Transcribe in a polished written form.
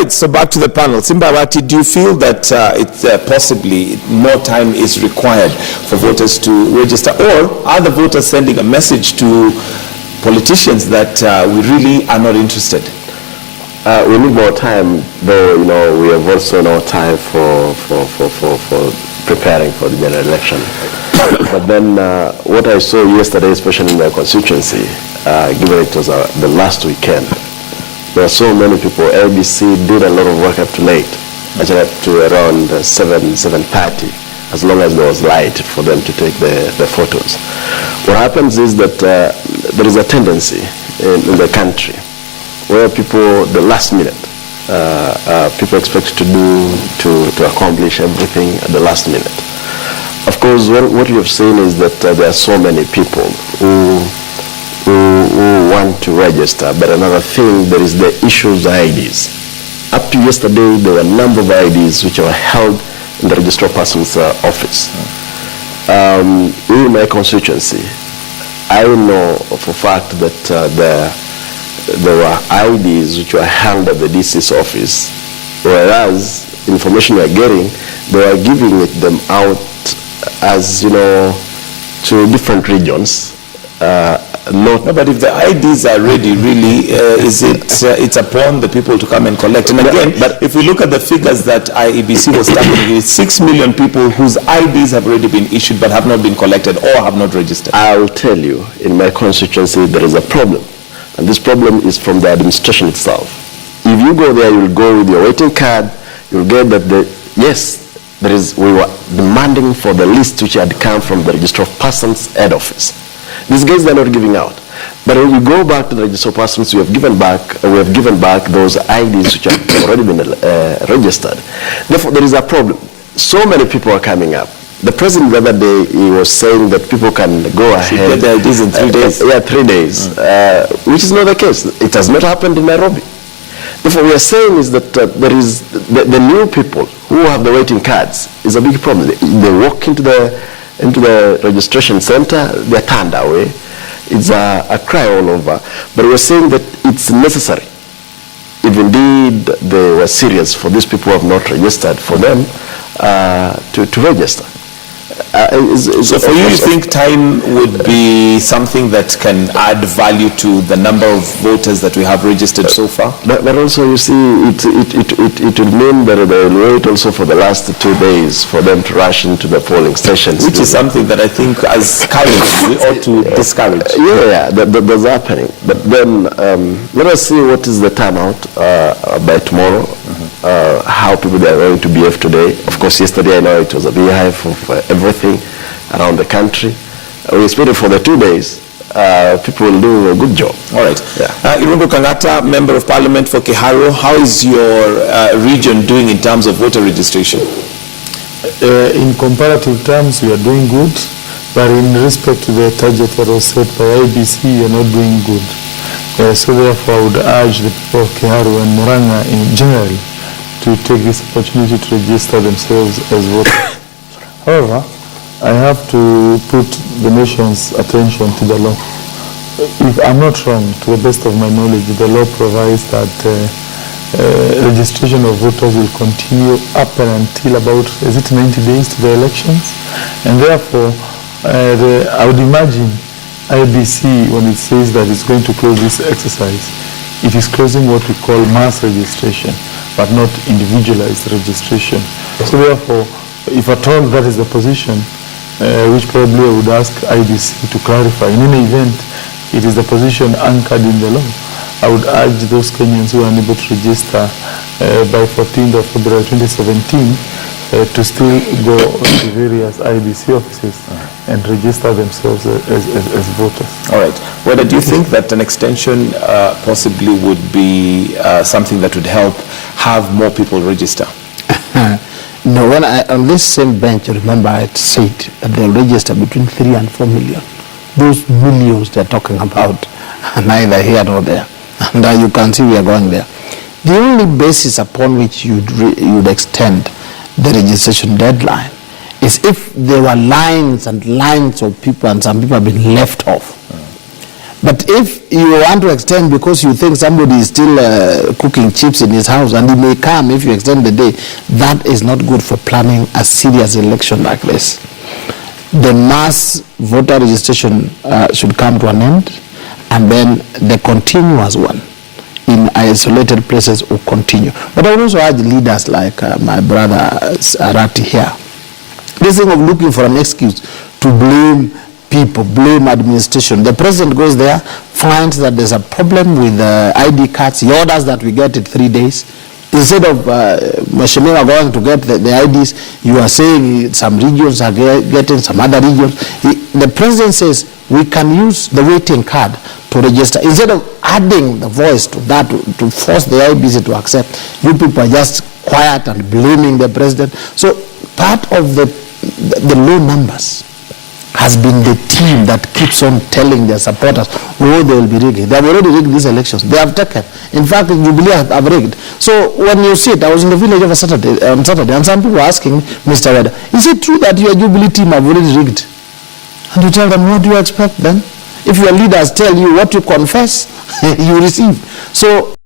right, so back to the panel. Simbawati, do you feel that possibly more time is required for voters to register, or are the voters sending a message to politicians that we really are not interested? We need more time, though, we have also no time for preparing for the general election. But then what I saw yesterday, especially in my constituency, given it was the last weekend, there were so many people. LBC did a lot of work up to late, actually up to around 7:30, as long as there was light for them to take the photos. What happens is that there is a tendency in the country where people, the last minute, people expect to accomplish everything at the last minute. Of course, what you have seen is that there are so many people who want to register, but another thing, there is the issues of IDs. Up to yesterday, there were a number of IDs which were held in the registrar person's office. In my constituency, I know for a fact that there were IDs which were held at the DC's office, whereas information we are getting, they were giving them out as, to different regions. No, but if the IDs are ready, really, it's upon the people to come and collect. And again, but if we look at the figures that IEBC was studying, it's 6 million people whose IDs have already been issued but have not been collected or have not registered. I will tell you, in my constituency, there is a problem. And this problem is from the administration itself. If you go there, you'll go with your waiting card, you'll get that we were demanding for the list which had come from the registrar of persons head office. These guys are not giving out. But when you go back to the registrar of persons, we have given back those IDs which have already been registered. Therefore, there is a problem. So many people are coming up. The president the other day, he was saying that people can go ahead. Get the IDs in 3 days. 3 days, which is not the case. It has not happened in Nairobi. Therefore, we are saying is that there is the new people who have the waiting cards is a big problem. They walk into the registration center, they're turned away. It's a cry all over. But we're saying that it's necessary, if indeed they were serious for these people who have not registered, for them to register. So for you think time would be something that can add value to the number of voters that we have registered so far? But also, you see, it would mean that they will wait also for the last 2 days for them to rush into the polling stations. Which is something that I think, as courage, we ought to discourage. That's happening. But then let us see what is the turnout by tomorrow, how people are going to behave today. Of course, yesterday I know it was a beehive of everything around the country. We expect for the 2 days, people will do a good job. All right. Irungu Kangata, Member of Parliament for Kiharu, how is your region doing in terms of voter registration? In comparative terms, we are doing good, but in respect to the target that was set by IBC, we are not doing good. So therefore, I would urge the people of Kiharu and Murang'a in general to take this opportunity to register themselves as voters. However, I have to put the nation's attention to the law. If I'm not wrong, to the best of my knowledge, the law provides that registration of voters will continue up until about, 90 days to the elections? And therefore, I would imagine IBC, when it says that it's going to close this exercise, it is closing what we call mass registration, but not individualized registration. So therefore, if at all that is the position, which probably I would ask IBC to clarify. In any event, it is the position anchored in the law. I would urge those Kenyans who are unable to register by 14th of February 2017 to still go to various IBC offices and register themselves as voters. All right. Whether do you think that an extension possibly would be something that would help have more people register? No, when on this same bench, remember I said that they'll register between 3 and 4 million. Those millions they're talking about are neither here nor there. And you can see we are going there. The only basis upon which you'd extend the registration deadline is if there were lines and lines of people and some people have been left off. But if you want to extend because you think somebody is still cooking chips in his house, and he may come if you extend the day, that is not good for planning a serious election like this. The mass voter registration should come to an end, and then the continuous one in isolated places will continue. But I would also urge leaders like my brother Arati here, this thing of looking for an excuse to blame people, blame administration. The president goes there, finds that there's a problem with ID cards. He orders that we get it 3 days. Instead of Mheshimiwa going to get the IDs, you are saying some regions are getting, some other regions. The president says we can use the waiting card to register. Instead of adding the voice to that, to force the IBC to accept, you people are just quiet and blaming the president. So part of the low numbers has been the team that keeps on telling their supporters, oh, they will be rigging. They have already rigged these elections. They have taken. In fact, Jubilee have rigged. So when you see it, I was in the village on Saturday, and some people were asking Mr. Weda, is it true that your Jubilee team have already rigged? And you tell them, what do you expect then? If your leaders tell you what you confess, you receive. So